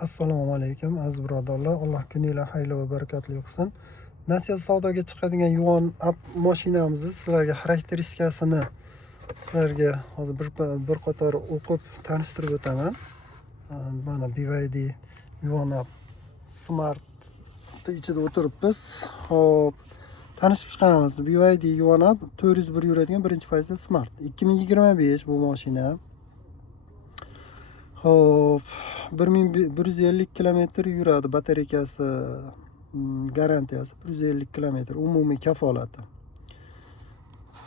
Assalomu alaykum aziz birodarlar. Alloh kuninglar xayrli va barakatli qilsin. Nasiya savdoga chiqadigan yuvan mashinamizni sizlarga xarakteristikasini sizlarga hozir bir qator o'qib tanishtirib o'taman. Mana BYD yuvan Smart ichida o'tiribmiz. Xo'p, tanishib chiqamiz. BYD yuvan 401 yuradigan birinchi payda Smart. 2025 bu mashina. Xo'p, 1150 kilometr yuradi. Batareykasi, garantiyasi 150 kilometr, umumiy kafolati.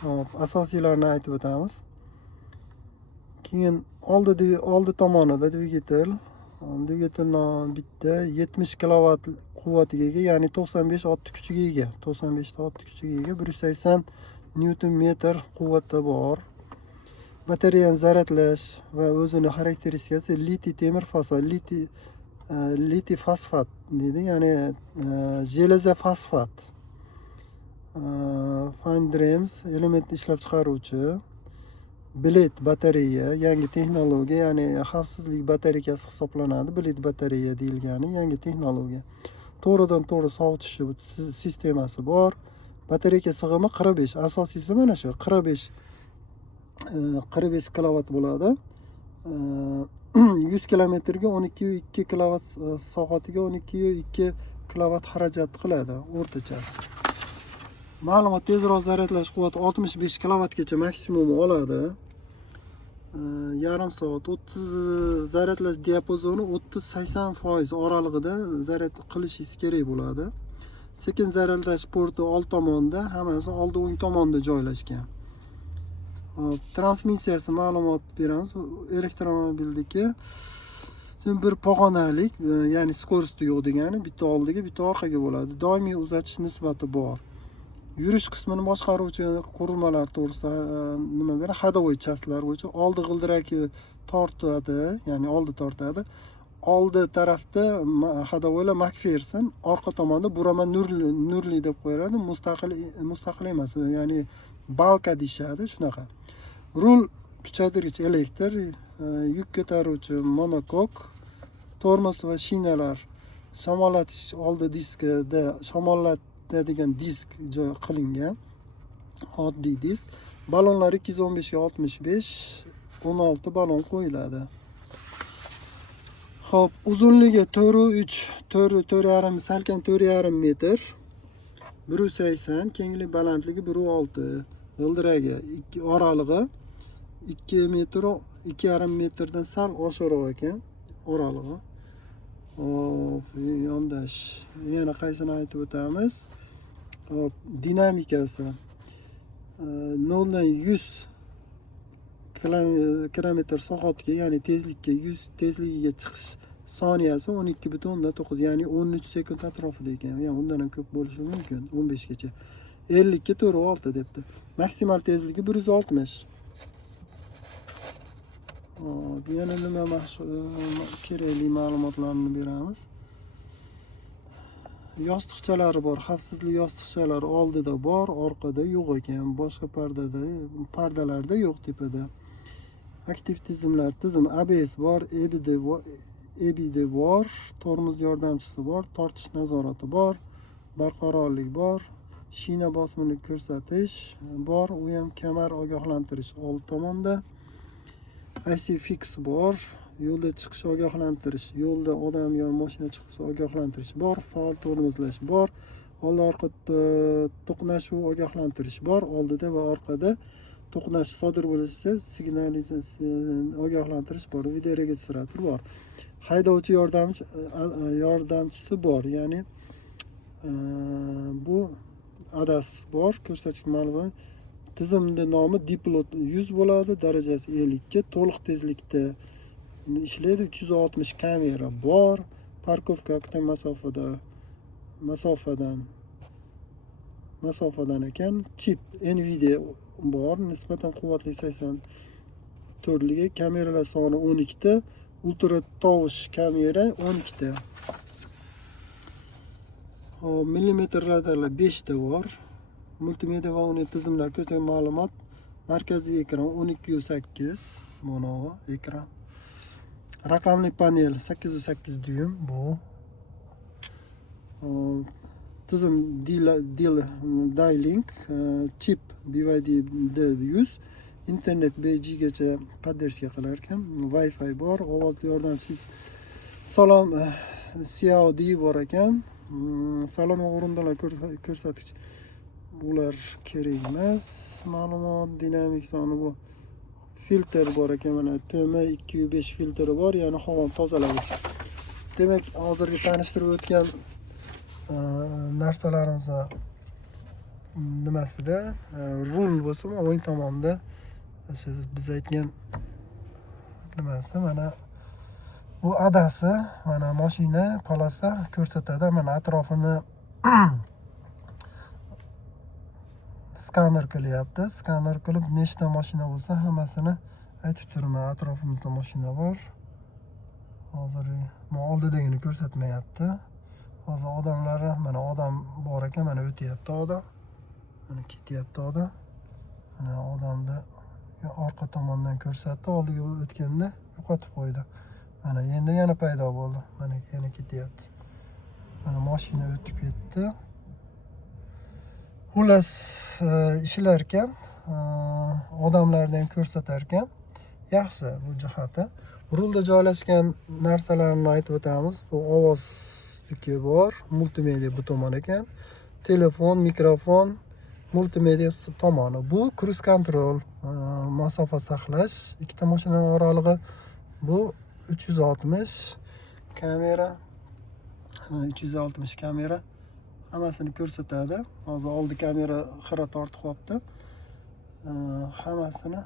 Xo'p, asosiylarni aytib o'tamiz. Keyin oldi tomonida dvigatel bitta 70 kilovat quvvatiga ega, ya'ni 95 ot kuchiga ega. 95 ot kuchiga ega, 180 newton metr quvvati bor. Batareyani zaryadlash va o'zini xarakteristikasi litiy temir fosfat, litiy fosfat deydi, ya'ni железо fosfat. Fine Dreams element ishlab chiqaruvchi. Bled batareya, yangi texnologiya, ya'ni xavfsizlik batareykasi hisoblanadi. Bled batareya deyilgani yangi texnologiya. To'g'ridan to'g'ri sovutish sistemasi bor. Batareyka sig'imi 45, asosiysi mana shu 45 kilovat bo'ladi. 100 kilometrga 12,2 kilovat soatiga 12,2 kilovat xarajat qiladi o'rtachasi. Ma'lumot tezroq zaryadlash quvvati 65 kilovatgacha maksimum oladi. Yarim soat 30 zaryadlash diapazoni 30-80% oralig'ida zaryad qilishingiz kerak bo'ladi. Sekin zaryadlash porti old tomonda, hammasi oldi o'ng tomonda joylashgan. Transmissiyasi ma'lumot beramiz. Elektromobildagi bir pog'onalik, ya'ni skorosti yo'q degani, bitta oldiga, bitta orqaga bo'ladi. Doimiy uzatish nisbati bor. Yurish qismini boshqaruvchi qurilmalar to'g'risida nima beradi? Hadovoy chastlar bo'yicha oldi g'ildirak tortadi, ya'ni oldi tortadi. Oldi tarafda hadovoylar McPherson, orqa tomonda burama nurli deb qo'yiladi. Mustaqil emas, ya'ni balka deyishadi, shunaqa. Rul kuchaytirgich elektr, yuk ko'taruvchi monokok, tormoz va shinalar, shamollatish oldi diskida shamollatadigan disk joy qilingan, oddiy disk. Balonlar 215 ga 65, 16 balon qo'yiladi. Xo'p, uzunligi 4,3 salkam 4,5 metr, 180, kenglik balandligi 1,6, g'ildiragi oralig'i 2 metr, 2,5 metrdan sal oshiqroq ekan oralig'i. Hop, yondash yana qaysini aytib o'tamiz. Hop, dinamikasi 0 dan 100 kilometr soatga, ya'ni tezlikka 100 tezligiga chiqish soniyasi 12,9, ya'ni 13 sekund atrofida ekan. Ya'ni undan ham ko'p bo'lishi mumkin, 15 gacha. 50 ga 4,6 debdi. Maksimal tezligi 160. Hop, yana nima kerakli ma'lumotlarni beramiz. Yostiqchalari bor, xavfsizlik yostiqchalari oldida bor, orqada yo'q ekan. Boshqa pardalarda yo'q, tepada. Aktiv tizim ABS bor, EBD bor, tormoz yordamchisi bor, tortish nazorati bor, barqarorlik bor, shina bosimini ko'rsatish bor, u ham kamar ogohlantirish old tomonda. IC-Fix bor, yo'lda chiqish ogohlantirish, yo'lda odam yo mashina chiqsa ogohlantirish bor, faol tormozlash bor, old-orqa to'qnashuv ogohlantirish bor, oldida va orqada to'qnash sodir bo'lishi signalizatsiya ogohlantirish bor, video registrator bor. Haydovchi yordamchisi bor, ya'ni bu ADAS bor, ko'rsatkich ma'lumot. Tizimning nomi Diplomat 100 bo'ladi, darajasi 50 ga, to'liq tezlikda ishlaydi, 360 kamera bor, parkovka aqtam masofadan ekan, chip Nvidia bor, nisbatan quvvatli 84 liga, kameralar soni 12 ta, ultra tovush kamera 12 ta. Hop, millimetr radarlar 5 ta bor. Multimedia va uning tizimlar ko'rsatilgan ma'lumot. Markaziy ekran 12,8, mana ekran. raqamli panel 8.8 dyum bu. Tizim D-Link, chip BYD D100, internet 5G gacha podдержка qilar ekan, Wi-Fi bor, ovozli yordamchi salon CAD bor ekan. Salon va o'rindiqlar ko'rsatkich bular kerak emas. Ma'lumot dinamik soni bu. Filtr bor ekan, mana PM205 filtri bor, ya'ni havoni tozalagich. Demak, hozirgi tanishtirib o'tgan narsalarimiz nimasida rul bo'lsa, o'ng tomonda biz aytgan nimasi, mana bu adasi, mana mashina polasa ko'rsatadi, mana atrofini skaner qilyapti. Skaner qilib nechta mashina bo'lsa hammasini aytib turaman. Atrofimizda mashina bor. Hozir bu oldidagini ko'rsatmayapti. Hozir odamlar, mana odam bor ekan, mana o'tyapti odam. Mana ketyapti odam. Mana odamni orqa tomondan ko'rsatdi, oldiga o'tganda yo'qotib qo'ydi. Mana endi yana paydo bo'ldi. Mana yana ketyapti. Mana mashina o'tib ketdi. Xullas ishlar ekan, odamlarni ham ko'rsatar ekan. Yaxshi bu jihati. Rulda joylashgan narsalarni aytib o'tamiz. Bu ovozniki bor, multimedia bu tomon ekan. Telefon, mikrofon, multimedia tomoni. Bu cruise control, masofa saqlash, ikkita mashinaning oralig'i. Bu 360 kamera. 360 kamera hammasini ko'rsatadi. Hozir oldi kamera xira tortib qolibdi. Hammasini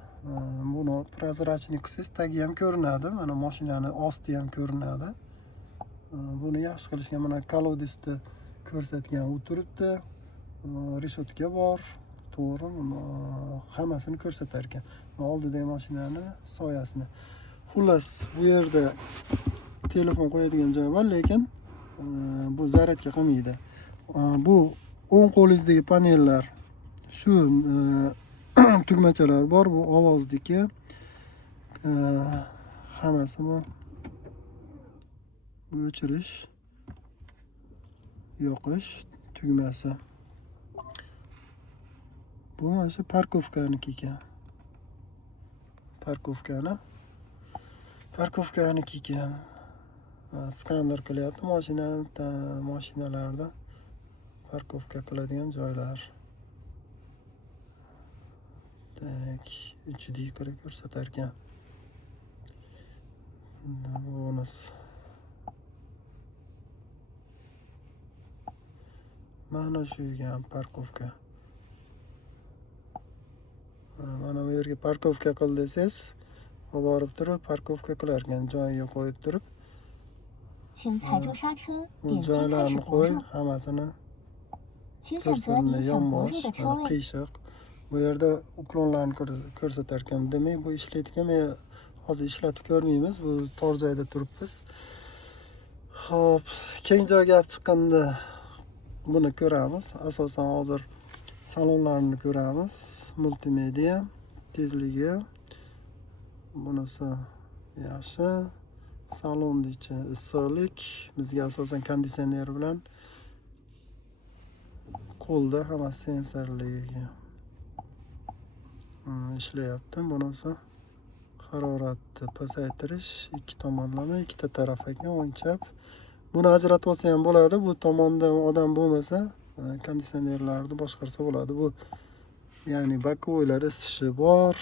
buni prozrachniy qilsangiz tagi ham ko'rinadi. Mana mashinani osti ham ko'rinadi. Buni yaxshi qilishga mana kolodesni ko'rsatgan o'tiribdi. Reshotka bor, to'g'ri, hammasini ko'rsatar ekan. Oldidagi mashinaning soyasini. Xullas, bu yerda telefon qo'yadigan joy bor, lekin bu zaryadka qilmaydi. Bu o'ng qo'lingizdagi panellar, shu tugmachalar bor, bu ovozniki. Hammasi bu. Bu o'chirish, yoqish tugmasi. Bu mana shu parkovkaniki ekan. Parkovkaniki ekan. Skaner qilyapti mashinalarda parkovka qiladigan joylar. Tak, 3D ko'rsatar ekan. Bonus. Mana shu ekan parkovka. Mana bu yerga parkovka qil desangiz, olib borib turib parkovka qilar ekan, joyiga qo'yib turib. 请踩住刹车，点击开始 Joylarni 泊 qo'y, 入， hammasini 请选择你想泊入的车 mana 位。 qiyshiq. Bu yerda uklonlarni ko'rsatar ekan. Demak, bu ishlaydigan, men hozir ishlatib ko'rmaymiz. Bu tor joyda turibmiz. Xo'p, keng joyga gap chiqqanda buni ko'ramiz. Asosan hozir salonlarni ko'ramiz. Multimedia, tezligi. Bunisi yaxshi. Salonni ichi issiqlik. Bizga asosan konditsioner bilan qo'lda hammasi sensorli ishlayapti. Bunisi haroratni pasaytirish, ikki tomonlama, ikkita taraf ekan, o'ng chap. Buni ajratib olsa ham bo'ladi. Bu tomonda odam bo'lmasa, konditsionerlarni boshqarsa bo'ladi. Bu ya'ni bakovoylar isishi bor,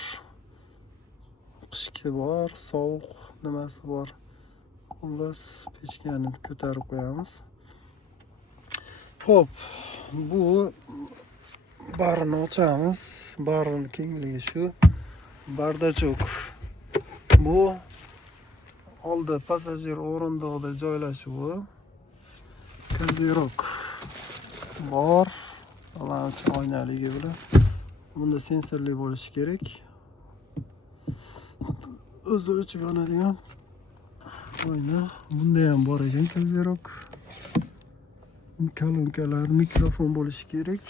qishki bor, sovuq nimasi bor. Xullas, pechkani ko'tarib qo'yamiz. Xo'p, bu barini ochamiz. Barini kengligi shu. Bardachok. Bu oldi passajir o'rindig'ida joylashuvi. Kozirok bor. Mana oynaligi bilan. Bunda sensorli bo'lishi kerak. O'zi o'chib yonadigan oyna. Bunda ham bor ekan kozirok. Kolonkalar, mikrofon bo'lishi kerak.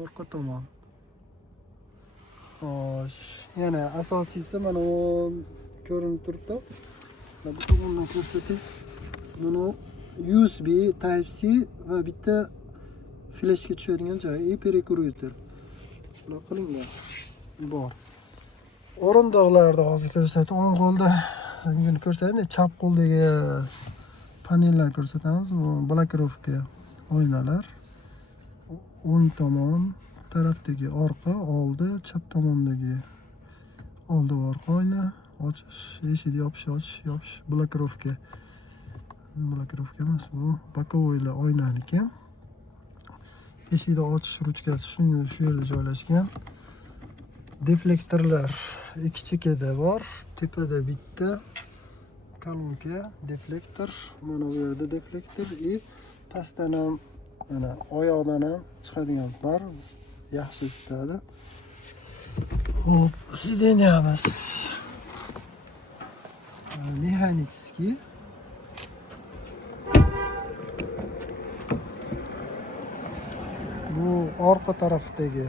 Orqa tomon. Xo'sh, yana asosiysi mana ko'rinib turibdi. Bu tomondan ko'rsatay. Buni USB Type-C va bitta flashga tushadigan joyi перекрутер. Shuna qilinglar. Bor. O'rindiqlarni hozir ko'rsatib, o'ng qo'lda buni ko'rsataymi? Chap qo'ldagi panellar ko'rsatamiz. Bu blokirovka oynalar. O'ng tomon tarafdagi orqa, oldi, chap tomondagi oldi va orqa oyna, ochish, eshik yopish, blokirovka. Blokirovka emas, bu bokovoylar oynaniki. Eshikni ochish ruchkasi shu yerda joylashgan. Deflektorlar ikki chekkada bor. Tepada bitta kolonka deflektor, mana bu yerda deflektor и pastdan ham mana oyoqdan ham chiqadigan bar yaxshi isitadi. Hop, sideniyamiz mexanический. Bu orqa tarafdagi.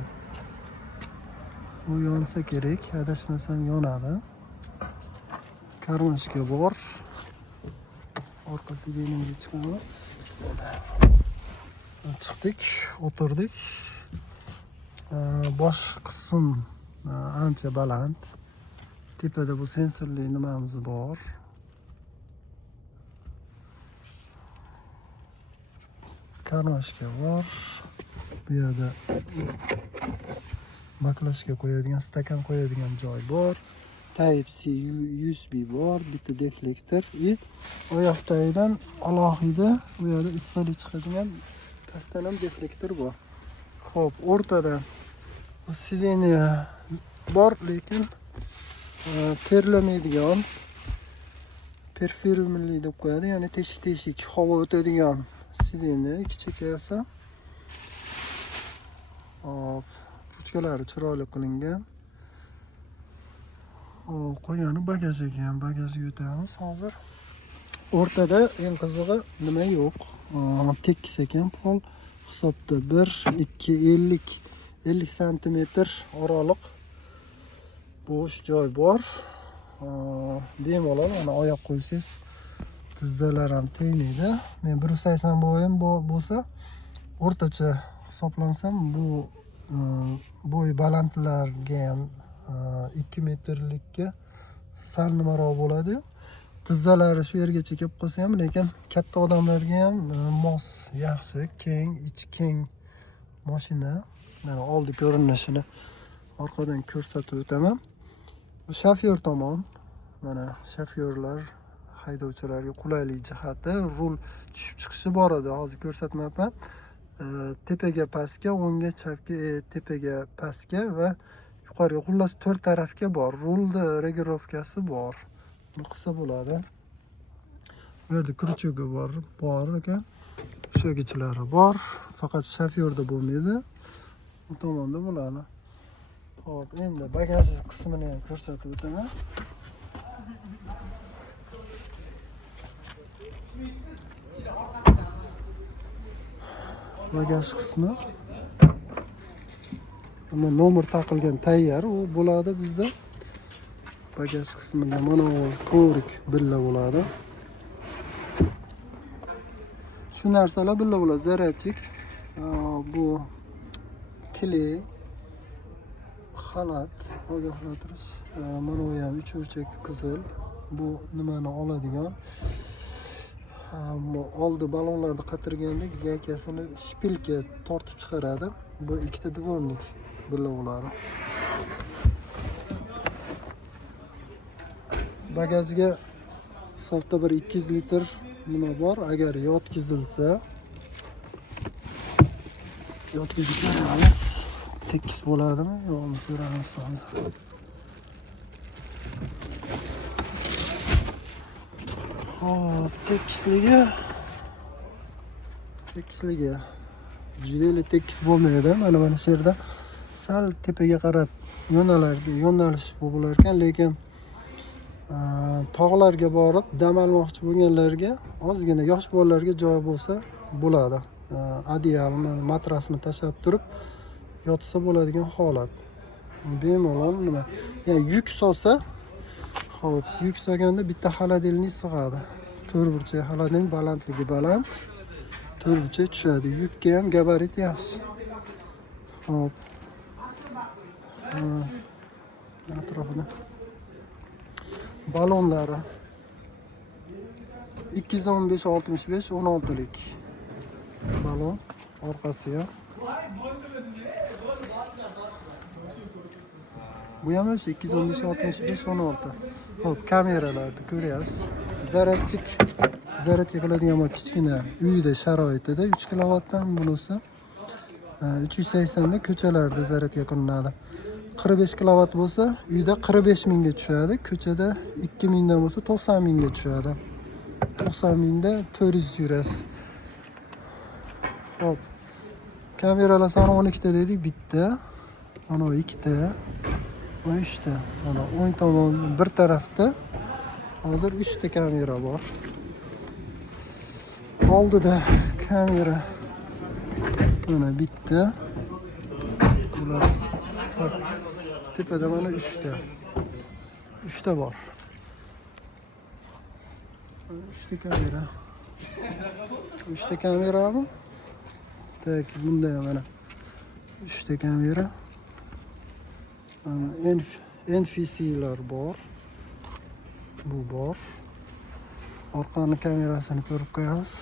Bu yonsa kerak, adashmasam yonadi. Karmashka bor. Orqa sideniyaga chiqamiz. Bismillah. Chiqdik, o'tirdik. Bosh qism ancha baland. Tepada bu sensorli nimamiz bor. Karmashka bor. Bu yerda baklashga qo'yadigan, stakan qo'yadigan joy bor. Type-C USB bor, bitta deflektor и oyoq tagidan alohida bu yerda issiqlik chiqadigan pastdan ham deflektor bor. Xo'p, o'rtada bu sideniya bor, lekin terlamaydigan performli deb qo'yadi, ya'ni teshik havo o'tadigan sideniya, ikki chekkasi. Hop, ruchkalari chiroyli qilingan. Qo'yani bagaj ekan, bagajga o'tamiz hozir. O'rtada eng qizig'i nima yo'q. Tekis ekan, pol hisobda 1-2-50 sm oraliq bo'sh joy bor. Bemalol mana oyoq qo'ysangiz tizzalar ham tegniydi. Men 180 bo'yim bo'lsa, o'rtacha hisoblansam bu bo'y balandlarga ham 2 metrlikka sal nimaroq bo'ladi. Tizzalari shu yergacha kelib qolsa ham, lekin katta odamlarga ham mos, yaxshi, keng, ichi keng mashina. Mana oldi ko'rinishini orqadan ko'rsatib o'taman. Bu shofyor tomon. Mana shofyorlar, haydovchilarga qulaylik jihati rul tushib chiqishi bor edi. Hozir ko'rsatmayapman. Tepaga pastga, o'ngga chapga, tepaga pastga va yuqoriga, xullas 4 tarafga bor. Rulda regirovkasi bor. Buni qilsa bo'ladi. Bu yerda kruchogi bor ekan. Sho'gichlari bor. Faqat shofyorda bo'lmaydi. Bu tomonda bo'ladi. Hop, endi bagaj qismini ham ko'rsatib o'taman. Bagaj qismi. Mana nomer taqilgan tayyor u bo'ladi bizda. Bagaj qismida mana kovrik billa bo'ladi. Shu narsalar billa bo'ladi. Zaryadchik, bu kley, xalat, ogohlantirish, mana bu ham 3 burchak qizil. Bu nimani oladigan, oldi balonlarni qatirganda gaykasini shpilka tortib chiqaradi. Bu ikkita dvornik billa bo'ladi. Bagajga hisobda bir 200 litr nima bor. Agar yotkizilsa, yotkizib ko'ramiz. Tekis bo'ladimi yo'qmi ko'ramiz hozir. Hop, tekisligi juda tekis bo'lmaydi. Mana shu yerda sal tepaga qarab yo'nalish bo'lar ekan, lekin tog'larga borib dam olmoqchi bo'lganlarga, ozgina yosh bolalarga joy bo'lsa bo'ladi. Adyal, matrasni tashlab turib yotsa bo'ladigan holat. Bemalol nima, ya'ni yuk solsa Xo'p, yuksaganda bitta холодильник sig'adi. To'rtburchak холодильник balandligi baland. To'rtburchak tushadi. Yukka ham gabarit yaxshi. Xo'p. Atrofida balonlari 215-65 16lik balon, orqasi ham. Bu ham o'sha 215-65 16. Xo'p, kameralarni ko'ryapsiz. Zaryadka qiladigan bu kichkina uyda sharoitida 3 kilovatdan bunisi 380 da ko'chalarda zaryadka qilinadi. 45 kilovat bo'lsa, uyda 45 mingga tushadi, ko'chada 2000 dan bo'lsa 90 mingga tushadi. 90 mingda 400 yurasiz. Xo'p. Kameralar soni 12 ta dedik, bitta. Mana 2 ta. Mana 3 ta. Mana o'ng tomon bir tarafda hozir 3 ta kamera bor. Oldida kamera mana bitta. Bular tepada mana 3 ta. 3 ta bor. 3 ta kamera. 3 ta kamera bu. Tak, bunda ham mana 3 ta kamera. NFC'lar bor. Bu bor. Orqani kamerasini ko'rib qo'yamiz.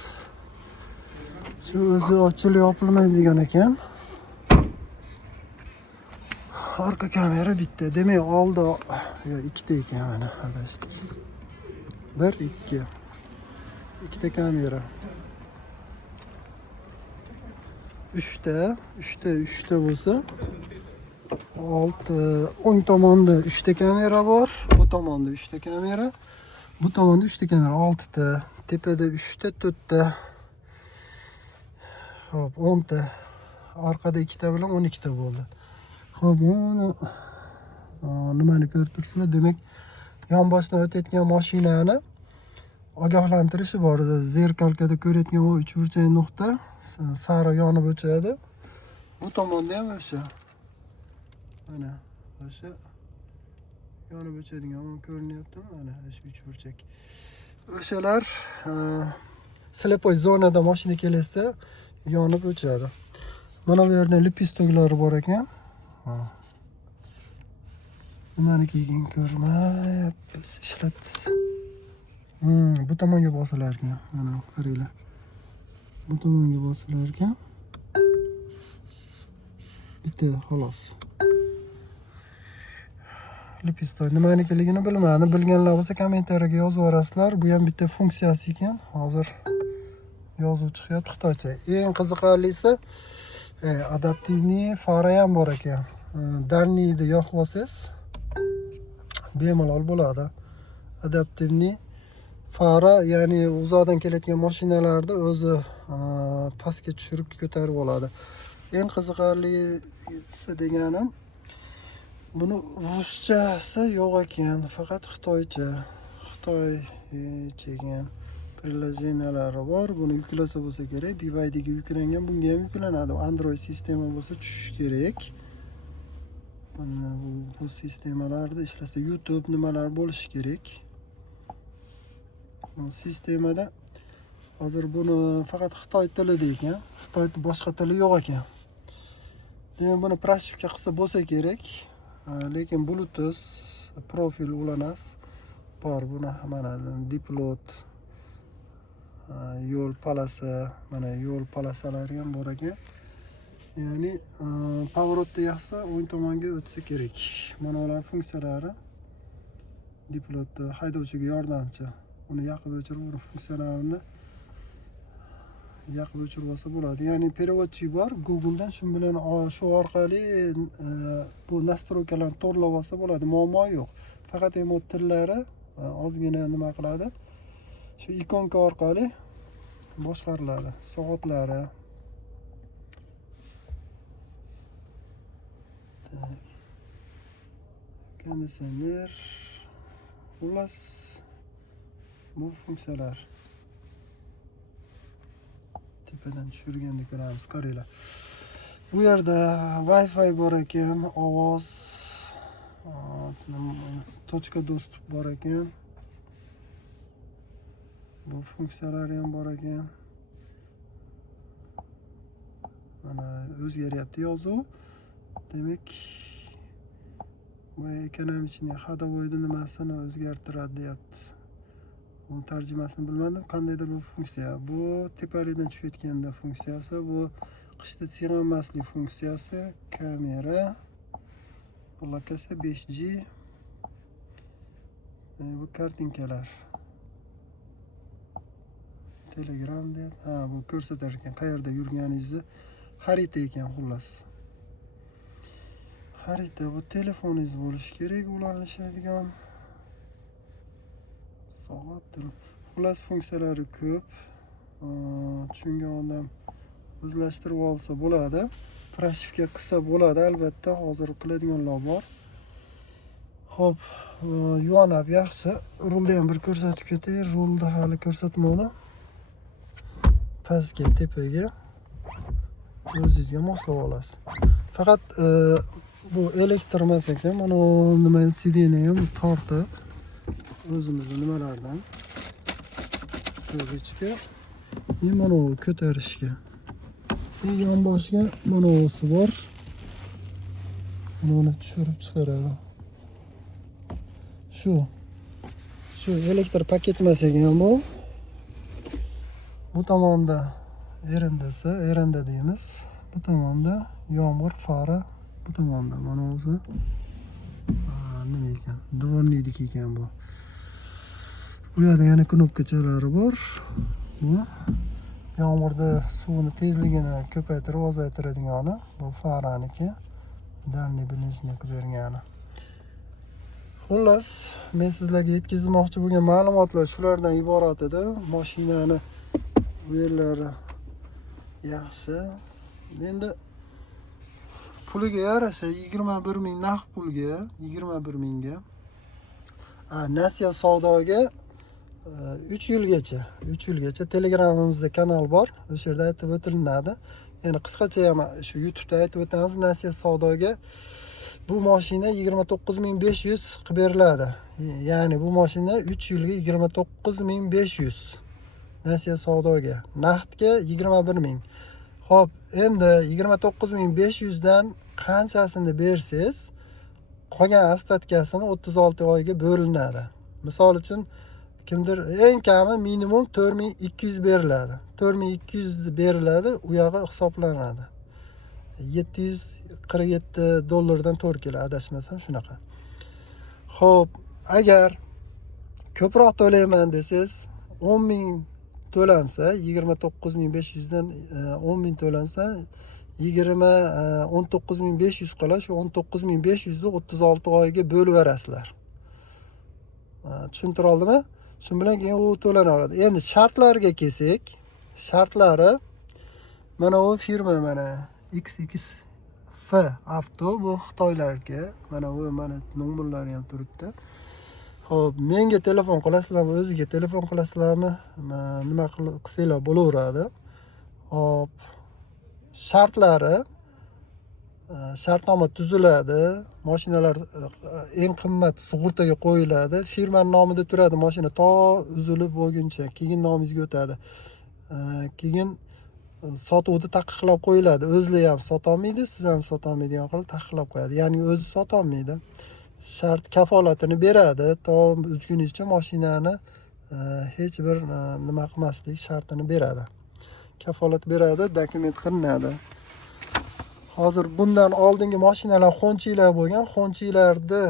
Shu o'zi ochilib yopilmaydigan ekan. Orqa kamera bitta. Demak, oldi ikkita ekan mana adashdik. 1 2. Ikkita kamera. 3 ta bo'lsa 6 o'ng tomonda 3 ta kamera bor, bu tomonda 3 ta kamera, bu tomonda 3 ta kamera, 6 ta, tepada 3 ta, 4 ta. Xo'p, 10 ta. Orqada 2 ta bilan 12 ta bo'ldi. Xo'p, buni nimani ko'rib turibsizlar? Demak, yonboshdan o'tayotgan mashinani ogohlantirishi bor. Zerkalkada ko'rayotgan o 3 burchak nuqta sari yonib o'chadi. Bu tomonda ham o'sha. Mana o'sha yonib o'chadigan ko'rinyaptimi? Mana o'sha 3 burchak. O'shalar slepoy zonada mashina kelsa yonib o'chadi. Mana bu yerda lipistoklar bor ekan. Nimanikigin ko'rmayapmiz, ishlatib. Bu tomonga bosilar ekan. Mana qaranglar. Bu tomonga bosilar ekan. Bitta xolos. Lipistok nimanikiligini bilmadim. Bilganlar bo'lsa kommentariyaga yozib yuborasizlar. Bu ham bitta funksiyasi ekan. Hozir yozib chiqyapti xitoycha. Eng qiziqarlisi adaptivniy fara ham bor ekan. Dalniyni yoqib olsangiz bemalol bo'ladi. Adaptivniy fara, ya'ni uzoqdan kelayotgan mashinalarda o'zi pastga tushirib ko'tarib oladi. Eng qiziqarlisi deganim, buni ruschasi yo'q ekan, faqat xitoycha. Xitoycha ekan. Приложениялari bor. Buni yuklasa bo'lsa kerak. BYDga yuklangan, bunga ham yuklanadi. Android sistema bo'lsa tushishi kerak. Mana bu sistemalarda ishlasa YouTube nimalar bo'lishi kerak. Sistemada hozir buni faqat xitoy tilida ekan. Xitoy boshqa tili yo'q ekan. Demak, buni pрошивка qilsa bo'lsa kerak. Lekin Bluetooth profil ulanasi bor. Buni mana diplot, yo'l polasi, mana yo'l polasalari ham bor ekan. Ya'ni поворотda yaxsa o'ng tomonga o'tsa kerak. Mana ular funksiyalari. Diplot haydovchiga yordamchi. Uni yoqib o'chirib, funksiyalarini yoqib o'chirib olsa bo'ladi. Ya'ni переводчик bor, Googledan shu bilan shu orqali bu настройкаlarni to'g'rilab olsa bo'ladi. Muammo yo'q. Faqat ham tillari ozgina nima qiladi. Shu ikonka orqali boshqariladi. Soatlari. Konditsioner. Xullas bu funksiyalar. Tepadan tushirganda ko'ramiz, qaranglar. Bu yerda Wi-Fi bor ekan, ovoz, tochka do'stlik bor ekan. Bu funksiyalari ham bor ekan. Mana o'zgaryapti yozuv. Demak, bu ekonomichniy xodovoyni nimasini o'zgartiradi deyapti. Uni tarjimasini bilmadim. Qandaydir bir funksiya. Bu tepalidan tushayotganda funksiyasi, bu qishda sig'inmaslik funksiyasi, kamera, lokasiya 5G. Bu kartinkalar. Telegram deb. Bu ko'rsatar ekan qayerda yurganingizni. Xarita ekan xullas. Xarita bu telefoningiz bo'lishi kerak, ulanishadigan. Soat, xullas funksiyalari ko'p. Tushungan odam o'zlashtirib olsa bo'ladi. Proshifka qilsa bo'ladi, albatta, hozir qiladiganlar bor. Xo'p, yuvanab yaxshi. Rulni ham bir ko'rsatib ketay. Rulni hali ko'rsatmadim. Pastga, tepaga o'zingizga moslab olasiz. Faqat bu elektr emas ekan. Mana nima sideni ham tortib o'zimizni nimalardan ko'rishga, mana u ko'tarishga. Yonboshga mana o'si bor. Buni tushirib chiqaradi. Shu elektr paket emas ekan bu. Bu tomonda erinda deymiz. Bu tomonda yomg'ir fari, bu tomonda mana o'zi nima ekan? Dvorniydik ekan bu. Bu yerda yana knopkachalari bor. Bu yomg'irda suvni tezligini ko'paytirib ozaytiradigani, bu faraniki. Dalniy bilinishni qilib bergani. Xullas, men sizlarga yetkazmoqchi bo'lgan ma'lumotlar shulardan iborat edi. Mashinani bu yerlari yaxshi. Endi puliga yarasha 21 ming naqd pulga, 21 mingga. Nasiya savdoga 3 yilgacha Telegramimizda kanal bor. O'sha yerda aytib o'tilinadi. Ya'ni qisqacha ham shu YouTube'da aytib o'tamiz. Nasiya savdoga bu mashina 29500 qilib beriladi. Ya'ni bu mashina 3 yilga 29500. Nasiya savdoga. Naqdga 21 ming. Xo'p, endi 29500 dan qanchasini bersangiz, qolgan ostatkasini 36 oyga bo'linadi. Misol uchun kimdir eng kami minimum 4200 beriladi. 4200 beriladi, u yog'i hisoblanadi. $747 dan to'g'ri keladi, adashmasam shunaqa. Xo'p, agar ko'proq to'layman desangiz, 10 ming to'lansa, 29500 dan 10 ming to'lansa, 19500 qoladi. Shu 19500 ni 36 oyga bo'lib berasizlar. Tushuntira oldimmi? Shu bilan keyin u to'lanadi. Endi shartlariga kelsak, shartlari mana bu firma, mana XXF Avto, bu Xitoylarga. Mana bu nomerlari ham turibdi. Xo'p, menga telefon qilasizlarmi, o'ziga telefon qilasizlarmi? Nima qilsanglar bo'laveradi. Xo'p, shartlari, shartnoma tuziladi, mashinalar eng qimmat sug'urtaga qo'yiladi, firmaning nomida turadi mashina to uzilib bo'lguncha, keyin nomingizga o'tadi. Keyin sotuvni taqiqlab qo'yiladi. O'zlari ham sotolmaydi, siz ham sotolmaydigan qilib taqiqlab qo'yadi. Ya'ni o'zi sotolmaydi. Shart kafolatini beradi, to uzgunizcha mashinani hech bir nima qilmaslik shartini beradi. Kafolat beradi, dokument qilinadi. Hozir bundan oldingi mashinalar xonchilar bo'lgan. Xonchilarda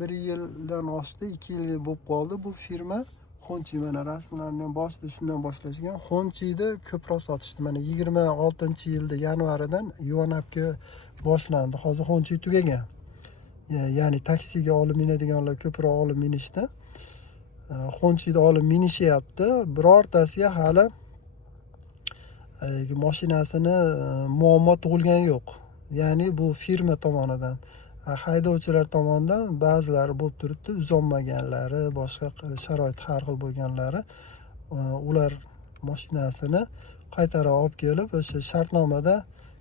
1 yildan oshdi, 2 yil bo'lib qoldi. Bu firma xonchi, mana rasmlarni ham boshida shundan boshlashgan. Xonchida ko'proq sotishdi. Mana 26-yilda yanvaridan Yuvanabga boshlandi. Hozir xonchi tugagan. Ya'ni taksiga olib minadiganlar ko'proq olib minishdi. Xonchida olib minishyapti. Birortasiga hali mashinasini muammo tug'ilgani yo'q. Ya'ni bu firma tomonidan, haydovchilar tomonidan ba'zilari bo'lib turibdi, uzolmaganlari, boshqa sharoit har xil bo'lganlari, ular mashinasini qaytarib olib kelib, o'sha shartnomada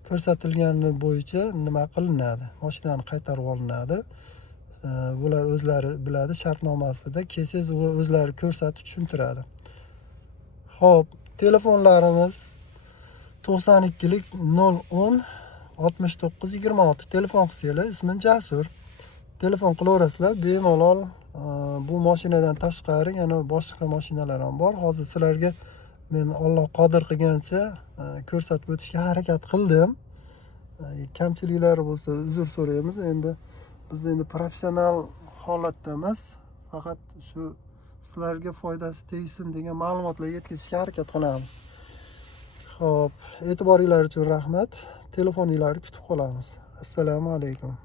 ko'rsatilgani bo'yicha nima qilinadi? Mashinani qaytarib olinadi. bular o'zlari biladi, shartnomasida kelsangiz u o'zlari ko'rsatib tushuntiradi. Xo'p, telefonlarimiz 92lik 010 69 26 telefon qilsanglar, ismim Jasur. Telefon qilaverasizlar, bemalol. Bu mashinadan tashqari yana boshqa mashinalar ham bor. Hozir sizlarga men Alloh qodir qilgancha ko'rsatib o'tishga harakat qildim. Kamchiliklari bo'lsa uzr so'raymiz. Biz professional holatda emas, faqat shu sizlarga foydasi tegsin degan ma'lumotlar yetkazishga harakat qilamiz. Xo'p, e'tiboringlar uchun rahmat. Telefoninglarni kutib qolamiz. Assalomu alaykum.